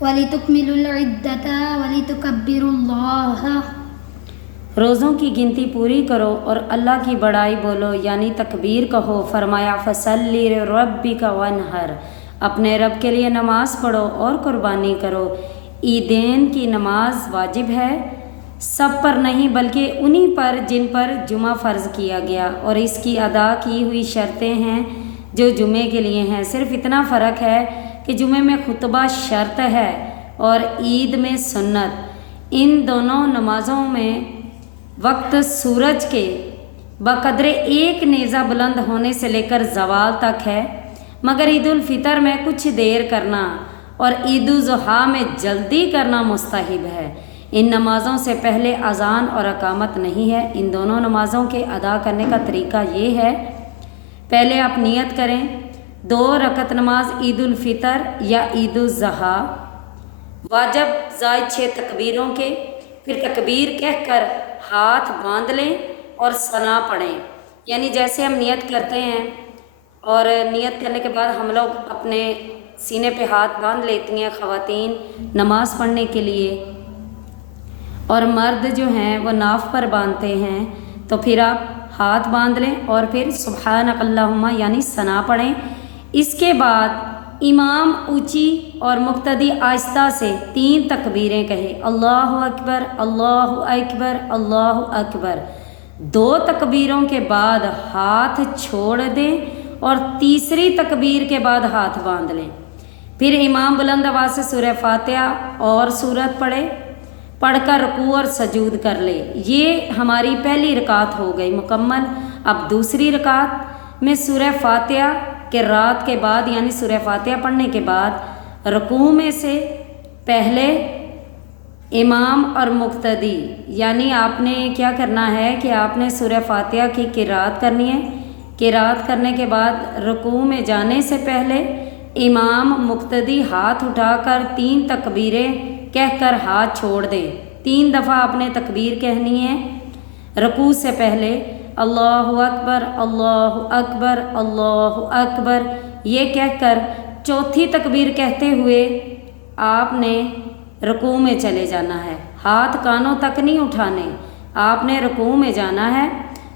وَلِتُكْمِلُوا الْعِدَّةَ وَلِتُكَبِّرُوا اللَّهَ۔ روزوں کی گنتی پوری کرو اور اللہ کی بڑائی بولو یعنی تکبیر کہو۔ فرمایا فَصَلِّ لِرَبِّكَ وَانْحَرْ، اپنے رب کے لیے نماز پڑھو اور قربانی کرو۔ عیدین کی نماز واجب ہے، سب پر نہیں بلکہ انہی پر جن پر جمعہ فرض کیا گیا، اور اس کی ادا کی ہوئی شرطیں ہیں جو جمعے کے لیے ہیں۔ صرف اتنا فرق ہے کہ جمعے میں خطبہ شرط ہے اور عید میں سنت۔ ان دونوں نمازوں میں وقت سورج کے بقدر ایک نیزہ بلند ہونے سے لے کر زوال تک ہے، مگر عید الفطر میں کچھ دیر کرنا اور عید الاضحیٰ میں جلدی کرنا مستحب ہے۔ ان نمازوں سے پہلے اذان اور اقامت نہیں ہے۔ ان دونوں نمازوں کے ادا کرنے کا طریقہ یہ ہے، پہلے آپ نیت کریں 2 رکعت نماز عید الفطر یا عید الاضحیٰ، واجب زائد 6 تکبیروں کے، پھر تکبیر کہہ کر ہاتھ باندھ لیں اور ثنا پڑھیں، یعنی جیسے ہم نیت کرتے ہیں اور نیت کرنے کے بعد ہم لوگ اپنے سینے پہ ہاتھ باندھ لیتی ہیں خواتین نماز پڑھنے کے لیے، اور مرد جو ہیں وہ ناف پر باندھتے ہیں، تو پھر آپ ہاتھ باندھ لیں اور پھر سبحانک اللہم یعنی ثنا پڑھیں۔ اس کے بعد امام اونچی اور مقتدی آہستہ سے 3 تکبیریں کہے، اللہ اکبر اللہ اکبر اللہ اکبر۔ 2 تکبیروں کے بعد ہاتھ چھوڑ دیں اور تیسری تکبیر کے بعد ہاتھ باندھ لیں۔ پھر امام بلند آواز سے سورہ فاتحہ اور سورت پڑھ کر رکوع اور سجود کر لے۔ یہ ہماری پہلی رکعت ہو گئی مکمل۔ اب دوسری رکعت میں سورہ فاتحہ قرات کے بعد یعنی سورہ فاتحہ پڑھنے کے بعد رکوع میں سے پہلے امام اور مقتدی یعنی آپ نے کیا کرنا ہے کہ آپ نے سورہ فاتحہ کی قرات کرنی ہے۔ قرات کرنے کے بعد رکوع میں جانے سے پہلے امام مقتدی ہاتھ اٹھا کر 3 تکبیریں کہہ کر ہاتھ چھوڑ دیں۔ 3 دفعہ آپ نے تکبیر کہنی ہے رکوع سے پہلے، اللہ اکبر اللہ اکبر اللہ اکبر، یہ کہہ کر چوتھی تکبیر کہتے ہوئے آپ نے رکوع میں چلے جانا ہے۔ ہاتھ کانوں تک نہیں اٹھانے، آپ نے رکوع میں جانا ہے۔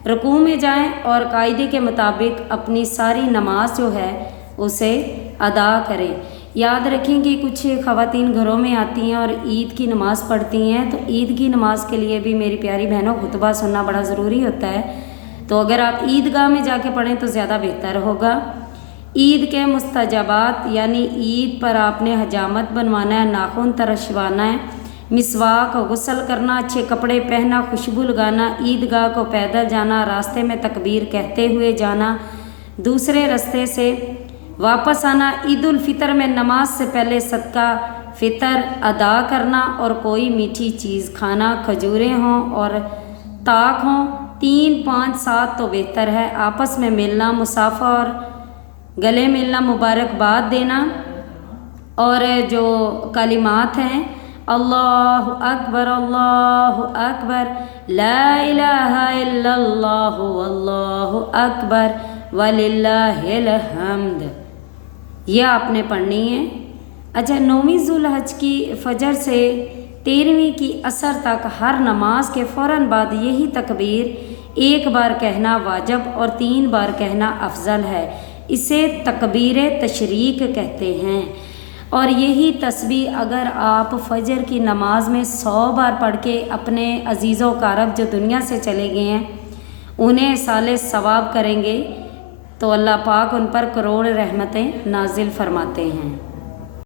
رکوع میں جائیں اور قاعدے کے مطابق اپنی ساری نماز جو ہے اسے ادا کریں۔ یاد رکھیں کہ کچھ خواتین گھروں میں آتی ہیں اور عید کی نماز پڑھتی ہیں، تو عید کی نماز کے لیے بھی میری پیاری بہنوں خطبہ سننا بڑا ضروری ہوتا ہے، تو اگر آپ عیدگاہ میں جا کے پڑھیں تو زیادہ بہتر ہوگا۔ عید کے مستحبات یعنی عید پر آپ نے حجامت بنوانا ہے، ناخن ترشوانا ہے، مسواک، غسل کرنا، اچھے کپڑے پہننا، خوشبو لگانا، عیدگاہ کو پیدل جانا، راستے میں تکبیر کہتے ہوئے جانا، دوسرے راستے سے واپس آنا، عید الفطر میں نماز سے پہلے صدقہ فطر ادا کرنا اور کوئی میٹھی چیز کھانا، کھجوریں ہوں اور تاک ہوں، 3، 5، 7 تو بہتر ہے، آپس میں ملنا، مصافحہ اور گلے ملنا، مبارکباد دینا، اور جو کلمات ہیں اللہ اکبر لا الہ الا اللہ واللہ اکبر وللہ الحمد، یہ آپ نے پڑھنی ہے۔ اچھا، 9ویں ذوالحج کی فجر سے 13ویں کی عصر تک ہر نماز کے فوراً بعد یہی تکبیر 1 بار کہنا واجب اور 3 بار کہنا افضل ہے۔ اسے تکبیر تشریق کہتے ہیں، اور یہی تسبیح اگر آپ فجر کی نماز میں 100 بار پڑھ کے اپنے عزیز و اقارب جو دنیا سے چلے گئے ہیں انہیں ایصال ثواب کریں گے تو اللہ پاک ان پر کروڑ رحمتیں نازل فرماتے ہیں۔